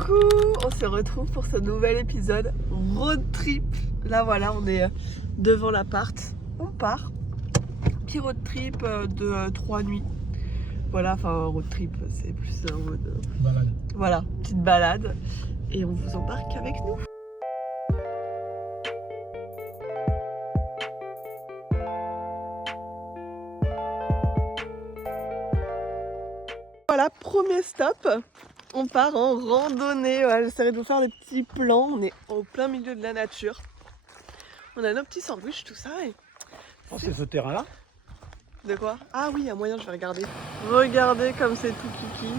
Coucou, on se retrouve pour ce nouvel épisode road trip. Là voilà, on est devant l'appart, on part. Petit road trip de 3 nuits. Voilà, enfin road trip, c'est plus un mode balade. Voilà, petite balade. Et on vous embarque avec nous. Voilà, premier stop. On part en randonnée. Voilà, j'essaierai de vous faire des petits plans. On est au plein milieu de la nature. On a nos petits sandwichs, tout ça. Et Oh, c'est ce terrain-là? de quoi? Ah oui, il y a moyen, je vais regarder. Regardez comme c'est tout kiki.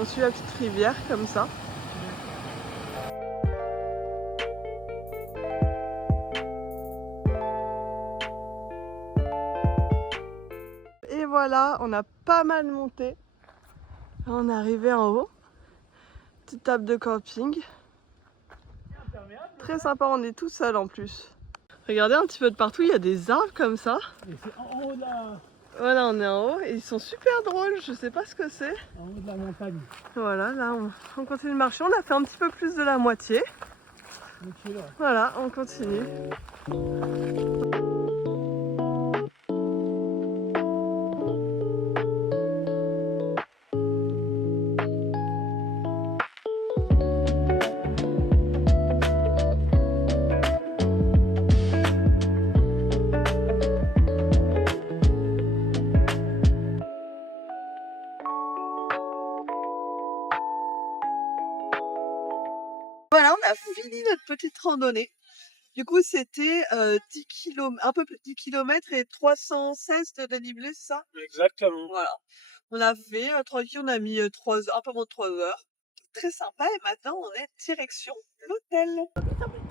On suit la petite rivière comme ça. Et voilà, on a pas mal monté. On est arrivé en haut. Petite table de camping. Très sympa, on est tout seul en plus. Regardez un petit peu de partout, il y a des arbres comme ça. Et c'est en haut de la... Voilà, on est en haut et ils sont super drôles, je sais pas ce que c'est. En haut de la montagne. Voilà, là on continue de marcher, on a fait un petit peu plus de la moitié. Ok, là. Voilà, on continue. Voilà, on a fini notre petite randonnée. Du coup, c'était 10 km, un peu plus de 10 km et 316 de dénivelé, c'est ça? Exactement. Voilà. On a fait tranquille, on a mis 3 heures, un peu moins de 3 heures. Très sympa, et maintenant on est direction l'hôtel.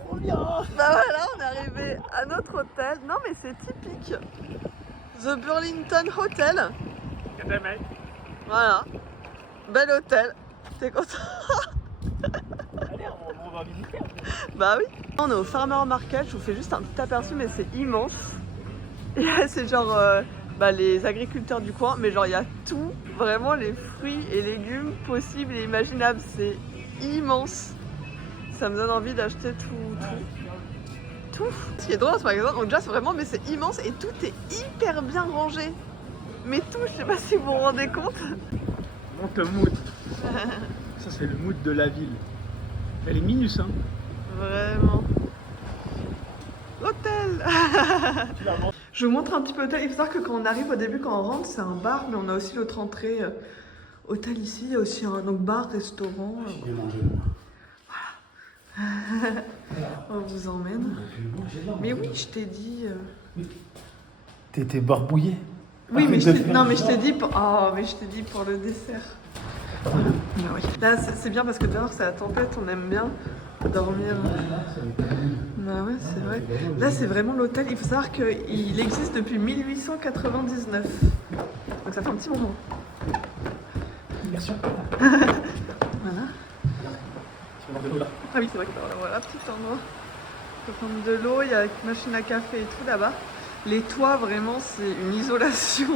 Trop bien. Bah voilà, on est arrivé à notre hôtel. Non mais c'est typique. The Burlington Hotel. Voilà. Bel hôtel. T'es content? Allez, on va visiter. Bah oui. On est au Farmer Market, je vous fais juste un petit aperçu mais c'est immense. Et là c'est genre les agriculteurs du coin, mais genre il y a tout, vraiment les fruits et légumes possibles et imaginables, c'est immense. Ça me donne envie d'acheter tout. Ce qui est drôle dans ce magasin, donc déjà c'est vraiment, mais c'est immense et tout est hyper bien rangé. Mais tout, je sais pas si vous vous rendez compte. Monte le mood. Ça c'est le mood de la ville. Elle est minus, hein. Vraiment. L'hôtel. Je vous montre un petit peu l'hôtel. Il faut savoir que quand on arrive au début, quand on rentre, c'est un bar, mais on a aussi l'autre entrée hôtel ici. Il y a aussi un bar, restaurant. J'ai mangé. On vous emmène. Mais oui, je t'ai dit. T'étais barbouillé. Oui, mais je t'ai dit pour. Oh, mais je t'ai dit pour le dessert. Ah oui. Là, c'est bien parce que dehors c'est la tempête, on aime bien dormir. Bah ouais, c'est vrai. Là, c'est vraiment l'hôtel. Il faut savoir qu'il existe depuis 1899. Donc ça fait un petit moment. Bien sûr. Voilà. Ah oui, c'est vrai que voilà, petit endroit. On peut prendre de l'eau, il y a une machine à café et tout là-bas. Les toits, vraiment, c'est une isolation.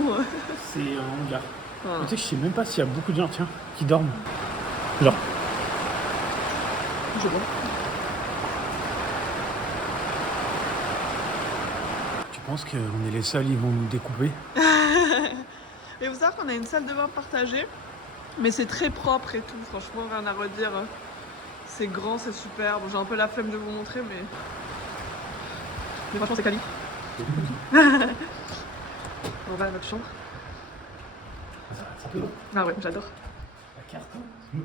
C'est un hangar. Voilà. Tu sais que je sais même pas s'il y a beaucoup de gens, tiens, qui dorment. Genre. Je vois. Tu penses qu'on est les seuls, ils vont nous découper? Et vous savez qu'on a une salle de bain partagée, mais c'est très propre et tout, franchement rien à redire. C'est grand, c'est super. Bon, j'ai un peu la flemme de vous montrer, mais franchement c'est quali. On va à notre chambre. Ça peut. Ah ouais, j'adore. La carte,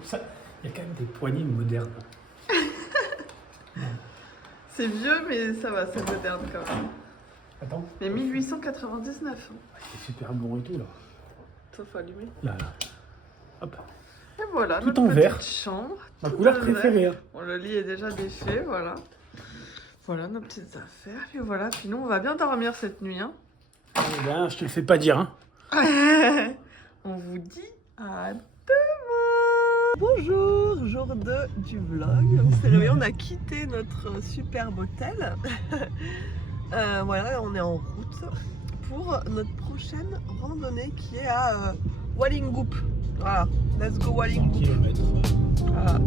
ça, il y a quand même des poignées modernes. C'est vieux, mais ça va, c'est moderne quand même. Attends. Mais 1899. C'est super bon et tout là. Ça faut allumer. Là. Hop. Et voilà, Tout notre en petite vert. chambre. Ma tout couleur en vert. préférée. Hein. Bon, le lit est déjà défait, voilà. Voilà nos petites affaires. Puis voilà, puis nous on va bien dormir cette nuit. Hein. Eh ben, je te le fais pas dire. Hein. On vous dit à demain. Bonjour, jour 2 du vlog. On s'est réveillé, on a quitté notre superbe hôtel. Voilà, on est en route pour notre prochaine randonnée qui est à Wallingoop. Voilà, let's go Wallingoop. Kilomètres. Voilà.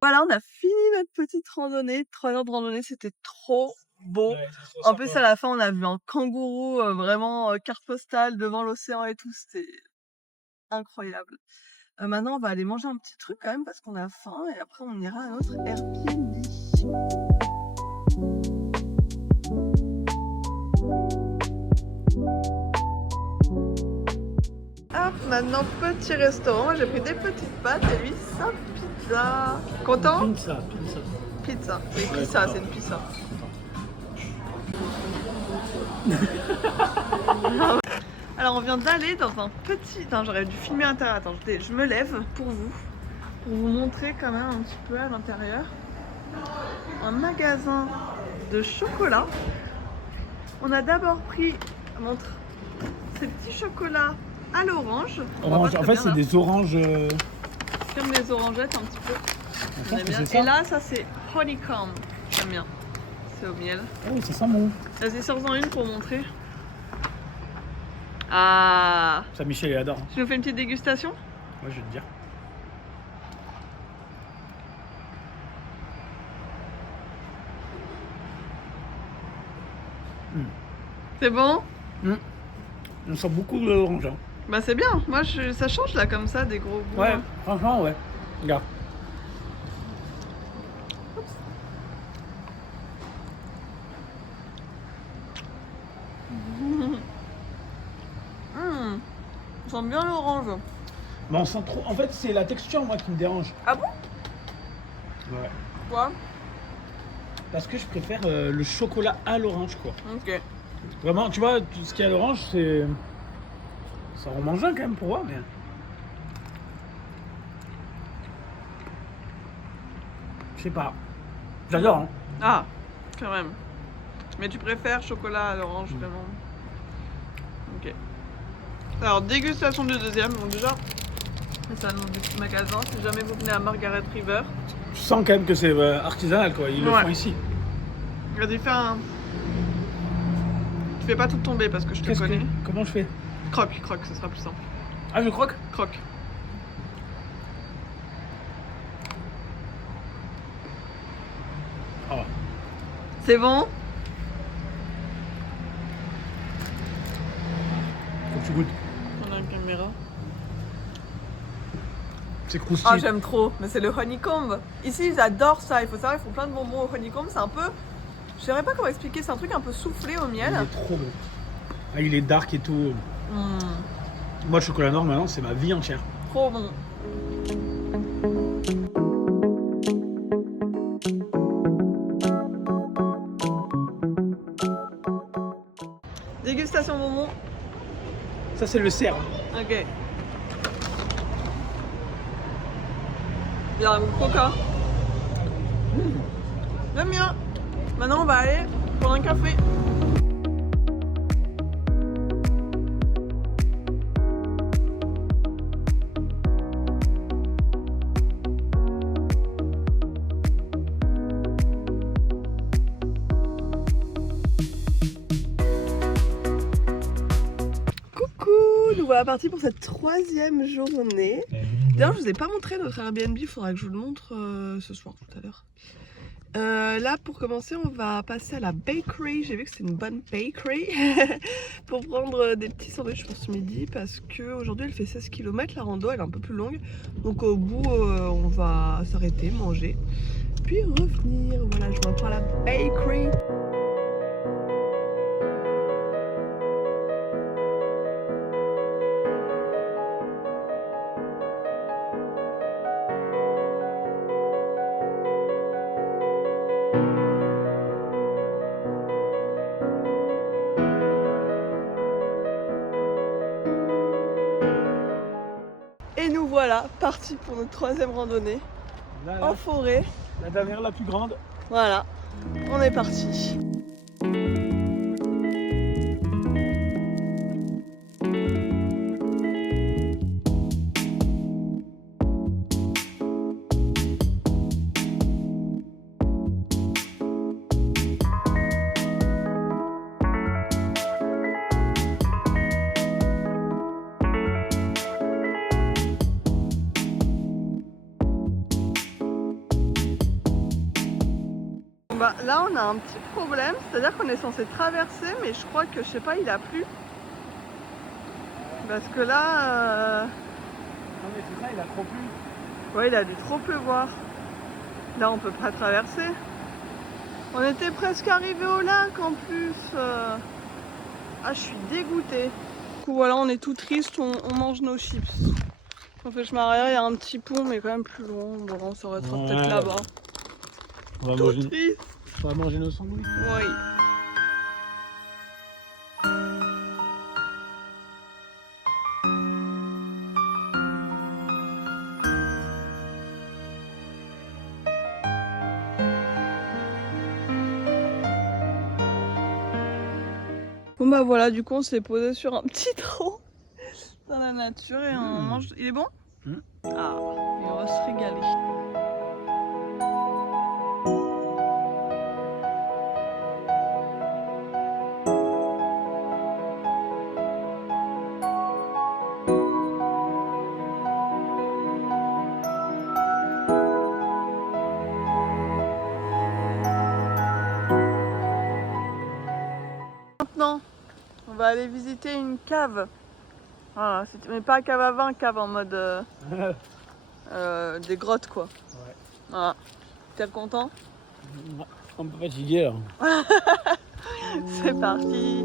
Voilà, on a fini notre petite randonnée. 3 heures de randonnée, c'était trop beau. Ouais, c'est trop En plus, sympa. à la fin, on a vu un kangourou, vraiment, carte postale devant l'océan et tout, c'était incroyable. Maintenant, on va aller manger un petit truc quand même parce qu'on a faim et après on ira à notre Airbnb. Hop, maintenant petit restaurant. Moi, j'ai pris des petites pâtes et lui sa pizza. Content? Pizza. Pizza. Oui, Ouais, pizza, content. c'est une pizza. Alors on vient d'aller dans un petit... Attends, j'aurais dû filmer à l'intérieur. Attends, je me lève pour vous montrer quand même un petit peu à l'intérieur. Un magasin de chocolat. On a d'abord pris, montre, ces petits chocolats à l'orange. On voit Orange. pas En très fait, bien, c'est là. des oranges. Comme des orangettes un petit peu. Je On pense aime que bien. c'est ça. Et là, ça c'est honeycomb. J'aime bien. C'est au miel. Oh, ça sent bon. Vas-y, sors-en une pour montrer. Ah, Ça, Michel, il adore. tu nous fais une petite dégustation? Ouais, je vais te dire. C'est bon? On sent beaucoup l'orange. Hein. Bah c'est bien. Moi, ça change là comme ça, des gros goûts. Ouais, Hein. franchement, ouais. Regarde. On sent bien l'orange. Mais on sent trop. En fait, c'est la texture, moi, qui me dérange. Ah bon? Ouais. Quoi? Parce que je préfère le chocolat à l'orange, quoi. Ok. Vraiment, tu vois, tout ce qui est à l'orange, c'est. Ça en mange un quand même pour voir, mais. Je sais pas. J'adore, hein. Ah, quand même. Mais tu préfères chocolat à l'orange, vraiment? Ok. Alors, dégustation du deuxième. Donc déjà, c'est ça le nom du petit magasin. Si jamais vous venez à Margaret River. Tu sens quand même que c'est artisanal, quoi. Ils le Ouais. font ici. Vas-y, fais un... Tu fais pas tout tomber parce que je te connais. Comment je fais? Croque, ce sera plus simple. Ah, je croque? Croque. Ah. C'est bon? Faut que tu goûtes. On a une caméra. C'est croustillant. Ah, j'aime trop, mais c'est le honeycomb. Ici, ils adorent ça. Il faut savoir, ils font plein de bonbons au honeycomb. C'est un peu. Je saurais pas comment expliquer. C'est un truc un peu soufflé au miel. Il est trop bon. Ah, il est dark et tout. Mmh, Moi, le chocolat noir, maintenant, c'est ma vie entière. trop bon. Dégustation bonbon. Ça, c'est le cerf. Ok. Il y a un goût coca. J'aime bien. Maintenant, on va aller prendre un café. Coucou, nous voilà partis pour cette 3e journée. D'ailleurs, je vous ai pas montré notre Airbnb, il faudra que je vous le montre ce soir tout à l'heure. Là, pour commencer, on va passer à la bakery. J'ai vu que c'est une bonne bakery pour prendre des petits sandwichs pour ce midi parce qu'aujourd'hui elle fait 16 km, la rando elle est un peu plus longue. Donc au bout, on va s'arrêter, manger, puis revenir. Voilà, je reprends la bakery. voilà, parti pour notre 3e randonnée Là, en forêt. la dernière, la plus grande. Voilà, on est parti. Bah, là on a un petit problème, c'est-à-dire qu'on est censé traverser mais je crois que je sais pas, il a plu. Parce que là... Non mais c'est ça, il a trop plu. Ouais, il a dû trop pleuvoir. Là on peut pas traverser. On était presque arrivé au lac en plus. Ah, je suis dégoûtée. Du coup voilà, on est tout triste, on mange nos chips. On fait chemin arrière, il y a un petit pont mais quand même plus loin. Bon, on s'arrêtera peut-être là-bas. On va manger nos sandwichs. Oui. Bon bah voilà, du coup on s'est posé sur un petit tronc dans la nature et on mange. Il est bon? Ah, et on va se régaler. Maintenant, on va aller visiter une cave. Voilà, mais pas cave à vin, cave en mode des grottes quoi. Ouais. Voilà. T'es content? On peut fatiguer alors. C'est parti.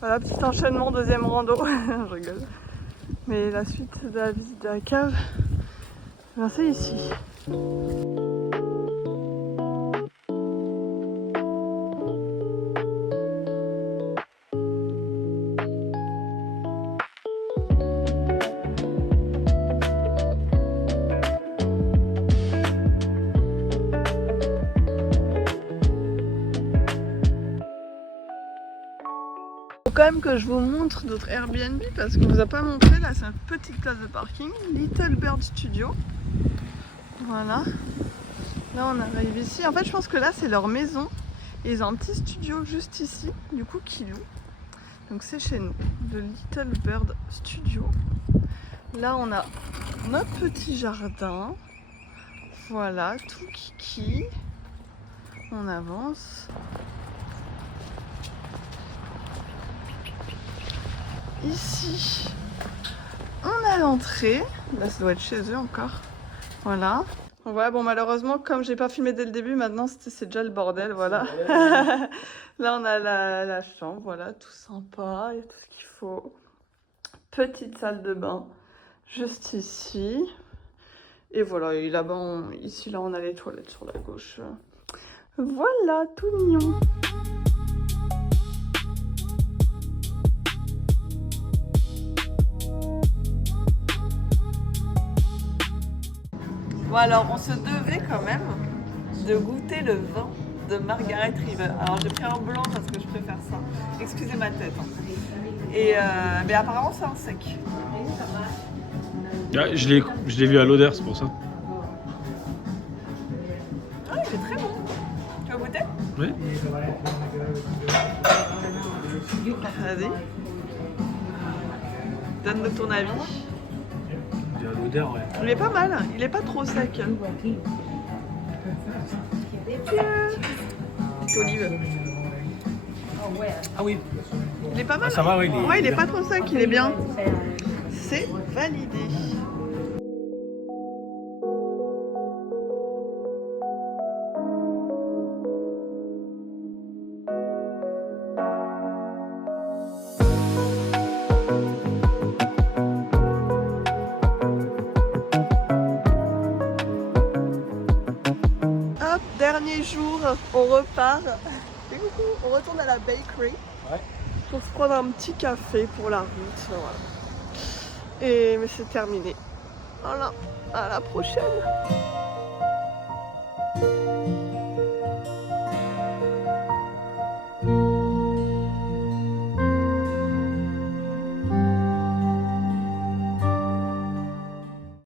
Voilà, petit enchaînement, 2e rando. Je rigole. Mais la suite de la visite de la cave, ben c'est ici. Quand même que je vous montre d'autres Airbnb parce qu'on vous a pas montré. Là c'est une petite place de parking, Little Bird Studio. Voilà, là on arrive ici. En fait je pense que là c'est leur maison et ils ont un petit studio juste ici du coup qui loue. Donc c'est chez nous, de Little Bird Studio. Là, on a notre petit jardin. Voilà, tout kiki. On avance. Ici, on a l'entrée. Là, ça doit être chez eux encore. Voilà. Ouais, bon, malheureusement, comme j'ai pas filmé dès le début, maintenant c'est déjà le bordel. Voilà. Là, on a la chambre. Voilà, tout sympa. Il y a tout ce qu'il faut. Petite salle de bain juste ici. Et voilà, et là-bas, ici, là, on a les toilettes sur la gauche. Voilà, tout mignon. Bon, alors, on se devait quand même de goûter le vin de Margaret River. Alors, j'ai pris un blanc parce que je préfère ça. Excusez ma tête. Hein. Et mais apparemment, c'est un sec. Ah, je l'ai vu à l'odeur, c'est pour ça. Ah, il est très bon. Tu vas goûter? Oui. Vas-y. Donne-nous ton avis. Il y a l'odeur, ouais. Il est pas mal, il est pas trop sec. Petite olive. Ah oui. Il est pas mal. Ah, ça va, oui. Ouais, il est pas trop sec, il est bien. C'est validé. Hop, dernier jour, on repart. Et coucou, on retourne à la bakery. Ouais. Pour se prendre un petit café pour la route. Voilà. Mais c'est terminé. Voilà, à la prochaine.